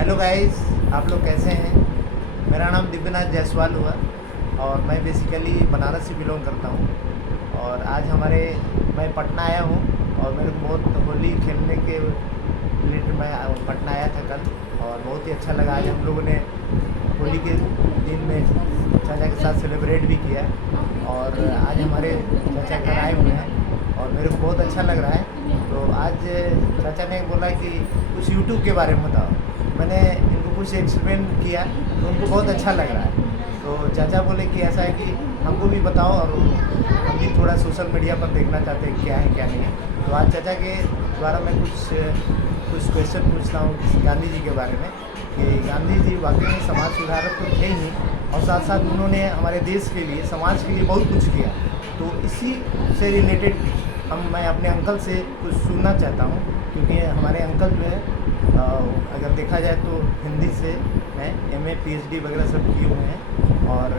Hello guys, आप लोग कैसे हैं। मेरा नाम दिव्यनाथ जायसवाल हुआ और मैं बेसिकली बनारस से बिलोंग करता हूँ। और आज मैं पटना आया हूँ और मेरे को बहुत होली खेलने के रिलेटेड मैं पटना आया था कल और बहुत ही अच्छा लगा। आज हम लोगों ने होली के दिन में चाचा के साथ सेलिब्रेट भी किया और आज हमारे चाचा घर आए हुए हैं और मेरे को बहुत अच्छा लग रहा है। तो आज चाचा ने बोला कि कुछ यूट्यूब के बारे में बताओ। मैंने इनको कुछ एक्सप्लेन किया तो उनको बहुत अच्छा लग रहा है। तो चाचा बोले कि ऐसा है कि हमको भी बताओ और हम भी थोड़ा सोशल मीडिया पर देखना चाहते हैं क्या है क्या नहीं है। तो आज चाचा के द्वारा मैं कुछ क्वेश्चन पूछता हूँ गांधी जी के बारे में कि गांधी जी वाकई में समाज सुधारक तो थे ही और साथ साथ उन्होंने हमारे देश के लिए समाज के लिए बहुत कुछ किया। तो इसी से रिलेटेड मैं अपने अंकल से कुछ सुनना चाहता हूँ क्योंकि हमारे अंकल जो है अगर देखा जाए तो हिंदी से हैं, MA PhD वगैरह सब किए हुए हैं और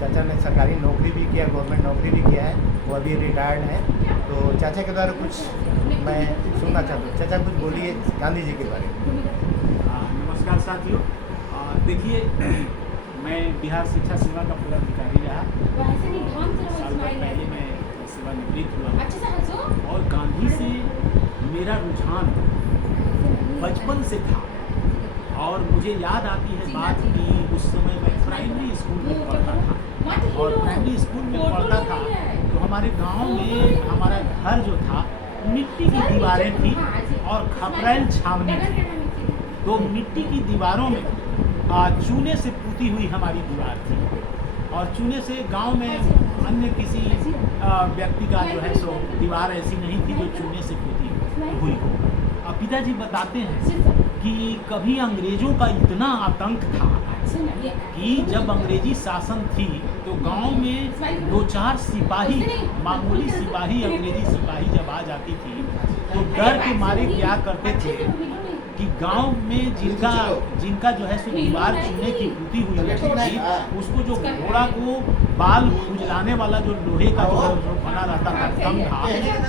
चाचा ने सरकारी नौकरी भी किया, गवर्नमेंट नौकरी भी किया है, वो अभी रिटायर्ड हैं। तो चाचा के द्वारा कुछ मैं सुनना चाहता हूँ। चाचा कुछ बोलिए गांधी जी के बारे में। नमस्कार साथियों। देखिए मैं बिहार शिक्षा सेवा का पदाधिकारी रहा। साल भर पहले मैं सेवानिवृत्त हुआ और गांधी से मेरा रुझान बचपन से था और मुझे याद आती है बात कि उस समय मैं प्राइमरी स्कूल में पढ़ता था और प्राइमरी स्कूल में पढ़ता था तो हमारे गांव में हमारा घर जो था मिट्टी की दीवारें थी और खपरैल छावनी थी। तो मिट्टी की दीवारों में चूने से पुती हुई हमारी दीवार थी और चूने से गांव में अन्य किसी व्यक्ति का जो है सो दीवार ऐसी नहीं थी जो चूने से पुती हुई हो। पिताजी बताते हैं कि कभी अंग्रेजों का इतना आतंक था कि जब अंग्रेजी शासन थी तो गांव में 2-4 सिपाही, मामूली सिपाही, अंग्रेजी सिपाही जब आ जाती थी तो डर के मारे क्या करते थे कि गांव में जिनका जो है सो दीवार चूने की पुती हुई रहती थी उसको जो घोड़ा को बाल खुजलाने वाला जो लोहे का जो बना रहता था कंघा,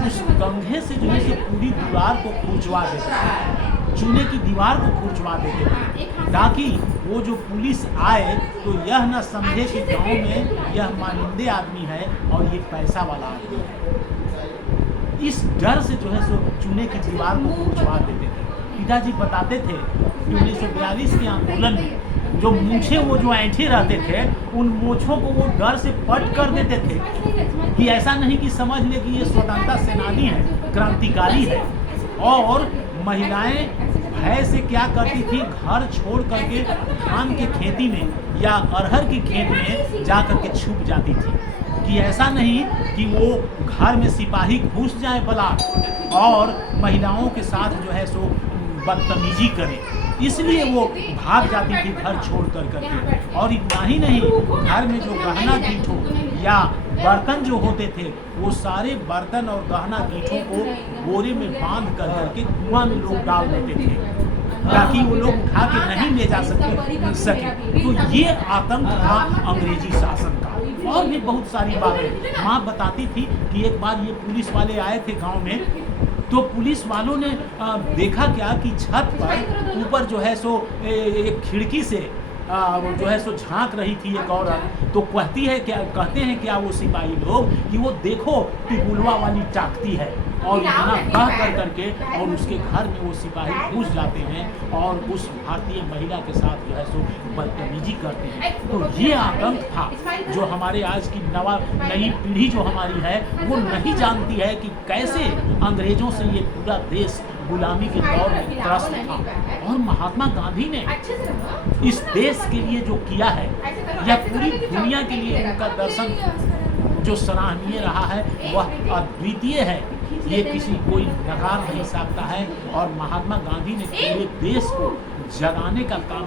उस कंघे से जो है सो पूरी दीवार को खुरचवा देते थे, चूने की दीवार को खुरचवा देते थे ताकि वो जो पुलिस आए तो यह न समझे कि गांव में यह मानिंदे आदमी है और ये पैसा वाला आदमी है। इस डर से जो है सो चूने की दीवार को खुरचवा देते थे। पिताजी बताते थे कि 1942 के आंदोलन में जो मूछे वो जो ऐंठे रहते थे उन मूछों को वो डर से पट कर देते थे कि ऐसा नहीं कि समझ ले कि ये स्वतंत्रता सेनानी है, क्रांतिकारी है। और महिलाएं भय से क्या करती थी, घर छोड़ करके धान के खेती में या अरहर की खेत में जा करके छुप जाती थी कि ऐसा नहीं कि वो घर में सिपाही घुस जाए भला और महिलाओं के साथ जो है सो बदतमीजी करे, इसलिए वो भाग जाती थी घर छोड़ कर करके। और इतना ही नहीं, घर में जो गहना गीठों या बर्तन जो होते थे वो सारे बर्तन और गहना गीठों को बोरे में बांध कर करके कुआं में लोग डाल देते थे ताकि वो लोग उठा के नहीं ले जा सके। तो ये आतंक था अंग्रेजी शासन का। और भी बहुत सारी बातें माँ बताती थी कि एक बार ये पुलिस वाले आए थे गांव में तो पुलिस वालों ने देखा क्या कि छत पर ऊपर जो है सो एक खिड़की से जो है सो झांक रही थी एक औरत। तो कहते हैं क्या वो सिपाही लोग कि वो देखो कि बुलवा वाली टाकती है और इतना कह कर करके और उसके घर में वो सिपाही घुस जाते हैं और उस भारतीय महिला के साथ जो है सो बदतमीजी करते हैं। तो ये आतंक था जो हमारे आज की नई पीढ़ी जो हमारी है वो नहीं जानती है कि कैसे अंग्रेजों से ये पूरा देश गुलामी के दौर में त्रस्त था। और महात्मा गांधी ने इस देश के लिए जो किया है या पूरी दुनिया के लिए उनका दर्शन जो सराहनीय रहा है वह अद्वितीय है, ये कोई नकार नहीं सकता है। और महात्मा गांधी ने पूरे देश को जगाने का काम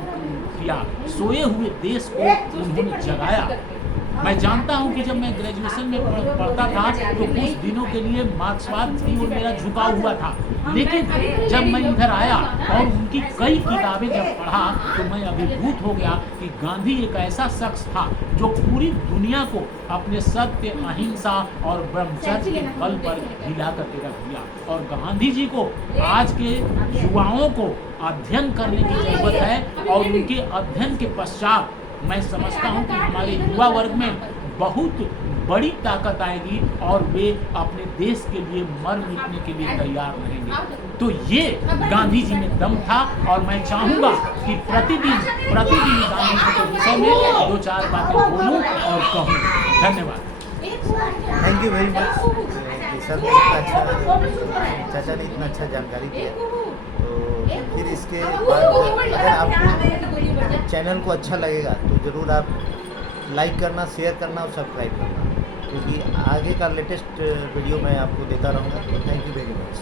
किया, सोए हुए देश को उन्होंने जगाया। मैं जानता हूं कि जब मैं ग्रेजुएशन में पढ़ता था तो कुछ दिनों के लिए मार्क्सवाद की ओर मेरा झुकाव हुआ था, लेकिन जब मैं इधर आया और उनकी कई किताबें जब पढ़ा तो मैं अभिभूत हो गया कि गांधी एक ऐसा शख्स था जो पूरी दुनिया को अपने सत्य, अहिंसा और ब्रह्मचर्य के बल पर हिला करके रख दिया। और गांधी जी को आज के युवाओं को अध्ययन करने की जरूरत है और उनके अध्ययन के पश्चात मैं समझता हूं कि हमारे युवा वर्ग में बहुत बड़ी ताकत आएगी और वे अपने देश के लिए मर मिटने के लिए तैयार रहेंगे। तो ये गांधी जी में दम था और मैं चाहूँगा कि प्रतिदिन गांधी जी के विषय में 2-4 बातें बोलूँ और कहूँ। धन्यवाद। Thank you very much sir ने इतना अच्छा, चाचा ने इतना अच्छा जानकारी दिया। तो फिर इसके बाद अगर आपको चैनल को अच्छा लगेगा तो ज़रूर आप लाइक करना, शेयर करना और सब्सक्राइब करना, क्योंकि आगे का लेटेस्ट वीडियो मैं आपको देता रहूँगा। Thank you very much.